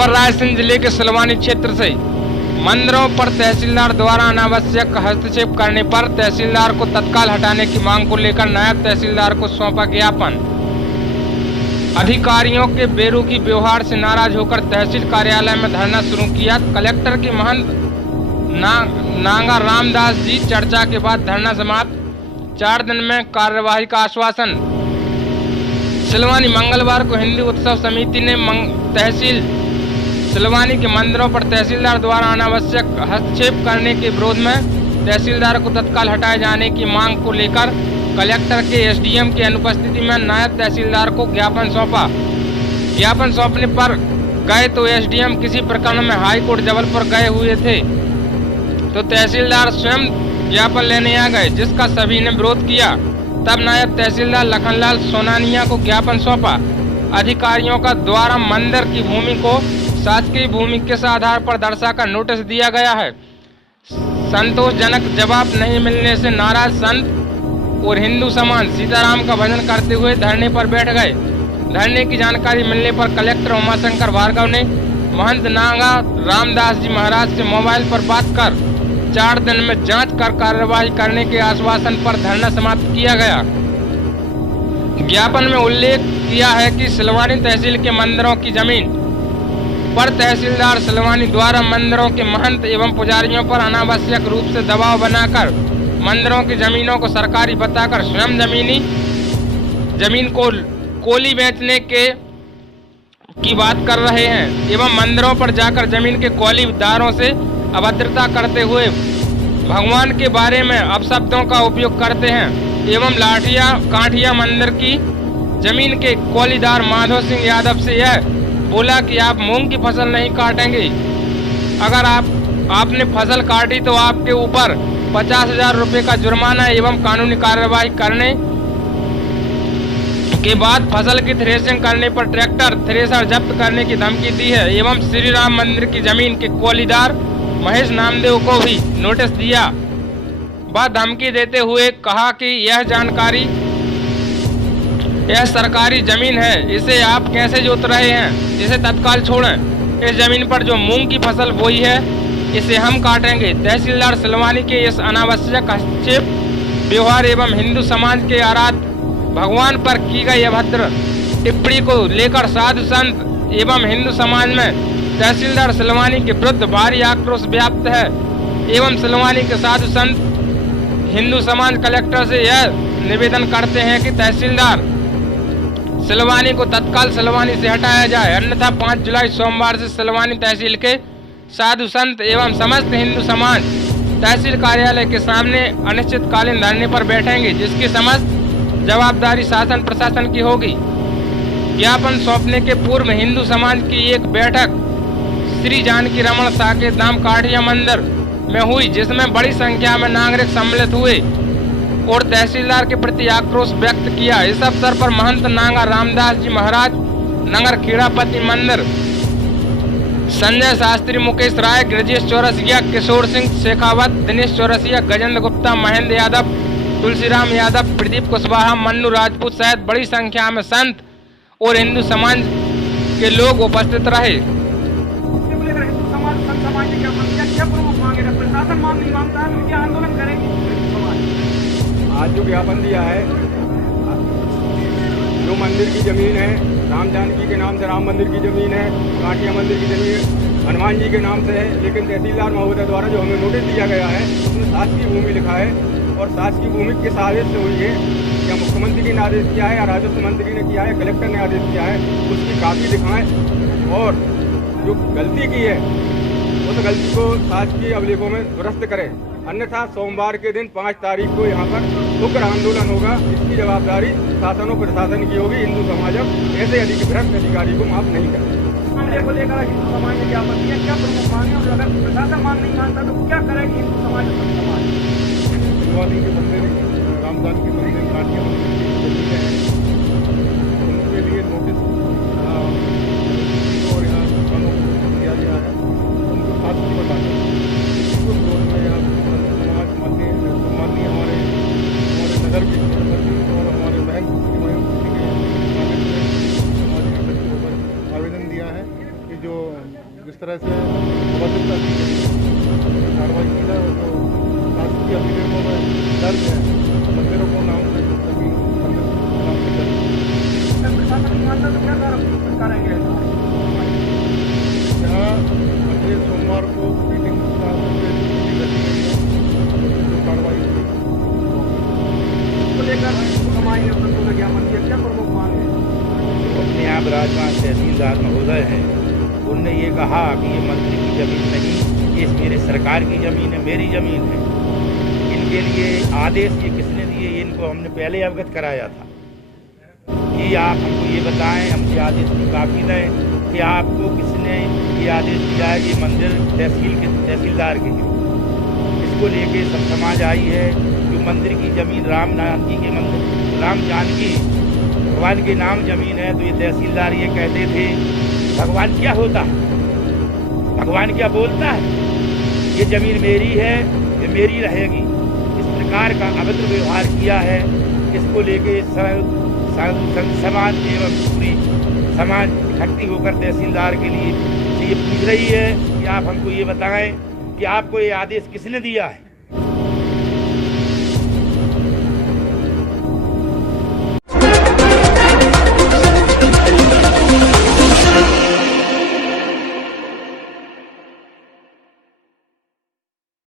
खबर रायसेन जिले के सिलवानी क्षेत्र से। मंदिरों पर तहसीलदार द्वारा अनावश्यक हस्तक्षेप करने पर तहसीलदार को तत्काल हटाने की मांग को लेकर नायब तहसीलदार को सौंपा ज्ञापन। अधिकारियों के बेरुखी व्यवहार से नाराज होकर तहसील कार्यालय में धरना शुरू किया। कलेक्टर की महंत नांगा रामदास जी चर्चा के बाद धरना समाप्त। 4 दिन में कार्यवाही का आश्वासन। सिलवानी मंगलवार को हिंदू उत्सव समिति ने तहसील सिलवानी के मंदिरों पर तहसीलदार द्वारा अनावश्यक हस्तक्षेप करने के विरोध में तहसीलदार को तत्काल हटाए जाने की मांग को लेकर कलेक्टर के एसडीएम की अनुपस्थिति में नायब तहसीलदार को ज्ञापन सौंपा। ज्ञापन सौंपने पर गए तो एसडीएम किसी प्रकरण में हाईकोर्ट जबलपुर गए हुए थे, तो तहसीलदार स्वयं ज्ञापन लेने आ गए, जिसका सभी ने विरोध किया। तब नायब तहसीलदार लखनलाल सोनानिया को ज्ञापन सौंपा। अधिकारियों का द्वारा मंदिर की भूमि को शासकीय भूमि किस आधार पर दर्शाकर नोटिस दिया गया है। संतोषजनक जवाब नहीं मिलने से नाराज संत और हिंदू समाज सीताराम का भजन करते हुए धरने पर बैठ गए। धरने की जानकारी मिलने पर कलेक्टर उमाशंकर भार्गव ने महंत नांगा रामदास जी महाराज से मोबाइल पर बात कर 4 दिन में जांच कर कार्यवाही करने के आश्वासन पर धरना समाप्त किया गया। ज्ञापन में उल्लेख किया है कि सिलवानी तहसील के मंदिरों की जमीन पर तहसीलदार सिलवानी द्वारा मंदिरों के महंत एवं पुजारियों पर अनावश्यक रूप से दबाव बनाकर मंदिरों की जमीनों को सरकारी बताकर स्वयं जमीन को कोली बेचने की बात कर रहे हैं एवं मंदिरों पर जाकर जमीन के कोलीदारों से अभद्रता करते हुए भगवान के बारे में अपशब्दों का उपयोग करते हैं एवं काठिया मंदिर की जमीन के कोलीदार माधव सिंह यादव से यह बोला कि आप मूंग की फसल नहीं काटेंगे, अगर आपने फसल काटी तो आपके ऊपर 50,000 रुपये का जुर्माना एवं कानूनी कार्यवाही करने के बाद फसल की थ्रेसिंग करने पर ट्रैक्टर थ्रेसर जब्त करने की धमकी दी है एवं श्री राम मंदिर की जमीन के कोलीदार महेश नामदेव को भी नोटिस दिया। वह धमकी देते हुए कहा कि यह सरकारी जमीन है, इसे आप कैसे जोत रहे हैं, इसे तत्काल छोड़ें। इस जमीन पर जो मूंग की फसल बोई है इसे हम काटेंगे। तहसीलदार सिलवानी के इस अनावश्यक हस्तक्षेप व्यवहार एवं हिंदू समाज के आराध्य भगवान पर की गई अभद्र टिप्पणी को लेकर साधु संत एवं हिंदू समाज में तहसीलदार सिलवानी के विरुद्ध भारी आक्रोश व्याप्त है एवं सिलवानी के साधु संत हिंदू समाज कलेक्टर से यह निवेदन करते हैं कि तहसीलदार सिलवानी को तत्काल सिलवानी से हटाया जाए, अन्यथा 5 जुलाई सोमवार से सिलवानी तहसील के साधु संत एवं समस्त हिंदू समाज तहसील कार्यालय के सामने अनिश्चितकालीन धरने पर बैठेंगे, जिसकी समस्त जवाबदारी शासन प्रशासन की होगी। ज्ञापन सौंपने के पूर्व हिंदू समाज की एक बैठक श्री जानकी रमन साकेत धाम काठिया मंदिर में हुई, जिसमें बड़ी संख्या में नागरिक सम्मिलित हुए और तहसीलदार के प्रति आक्रोश व्यक्त किया। इस अवसर पर महंत नांगा रामदास जी महाराज, नगर खेड़ापति मंदिर, संजय शास्त्री, मुकेश राय, ब्रजेश चौरसिया, किशोर सिंह शेखावत, दिनेश चौरसिया, गजेंद्र गुप्ता, महेंद्र यादव, तुलसीराम यादव, प्रदीप कुशवाहा, मन्नू राजपूत सहित बड़ी संख्या में संत और हिंदू समाज के लोग उपस्थित रहे। आज जो ज्ञापन दिया है, जो मंदिर की जमीन है राम जानकी के नाम से राम मंदिर की जमीन है, काठिया मंदिर की जमीन हनुमान जी के नाम से है, लेकिन तहसीलदार महोदय द्वारा जो हमें नोटिस दिया गया है उसमें शासकीय भूमि लिखा है और शासकीय भूमि किस आदेश से हुई है, या मुख्यमंत्री ने आदेश किया है या राजस्व मंत्री ने किया है, कलेक्टर ने आदेश किया है, उसकी कापी दिखाएं और जो गलती की है उस गलती को शासकीय अभिलेखों में दुरुस्त करें, अन्यथा सोमवार के दिन 5 तारीख को यहाँ पर उग्र आंदोलन होगा। इसकी जवाबदारी शासन और प्रशासन की होगी। हिंदू समाज ऐसे भ्रष्ट अधिकारी को माफ नहीं करेगा। मामले को लेकर हिंदू समाज ने क्या बताया, क्या प्रमुख मांगे और अगर प्रशासन मांग नहीं मानता तो क्या करेगी हिंदू समाज और संत समाज? सिलवानी के मंदिर, रामदास के मंदिर, काठिया मंदिर है, उनके लिए नोटिस और यहाँ कानून दिया गया है, उनको शासकीय बताया इसको विरोध में यहाँ समाज माननीय हमारे नगर के खेड़ापति और हमारे बहन के आवेदन दिया है कि जो तरह से अवैधता की गई कार्रवाई की जाए और जो शासकीय अभिलेखों में दर्ज है मंदिरों को नाम से जमीन मंदिर के नाम से दर्ज अगर प्रशासन नहीं मानता तो क्या करेंगे? यहाँ अगले सोमवार को मीटिंग का रखी गई है, जो कार्रवाई हुई इसको लेकर कमाएंगे संतों क्या मंदिर क्या प्रमुख मांग है? अपने यहाँ विराजमान तहसीलदार महोदय हैं, उनने ये कहा कि ये मंदिर की ज़मीन नहीं, ये मेरे सरकार की ज़मीन है, मेरी ज़मीन है। इनके लिए आदेश ये किसने दिए, ये इनको हमने पहले अवगत कराया था कि आप हमको ये बताएं, हमसे आदेश की काफ़ी दें कि आपको किसने ये आदेश दिया है। ये मंदिर तहसीलदार के हैं। इसको लेके सब समाज आई है। जो मंदिर की ज़मीन राम जानकी के मंदिर राम जानकी भगवान के नाम ज़मीन है, तो ये तहसीलदार ये कहते थे भगवान क्या होता है, भगवान क्या बोलता है, ये ज़मीन मेरी है, ये मेरी रहेगी। इस प्रकार का अभद्र व्यवहार किया है। इसको लेके समाज एवं पूरी समाज इकट्ठी होकर तहसीलदार के लिए ये पूछ रही है कि आप हमको ये बताएं कि आपको ये आदेश किसने दिया है।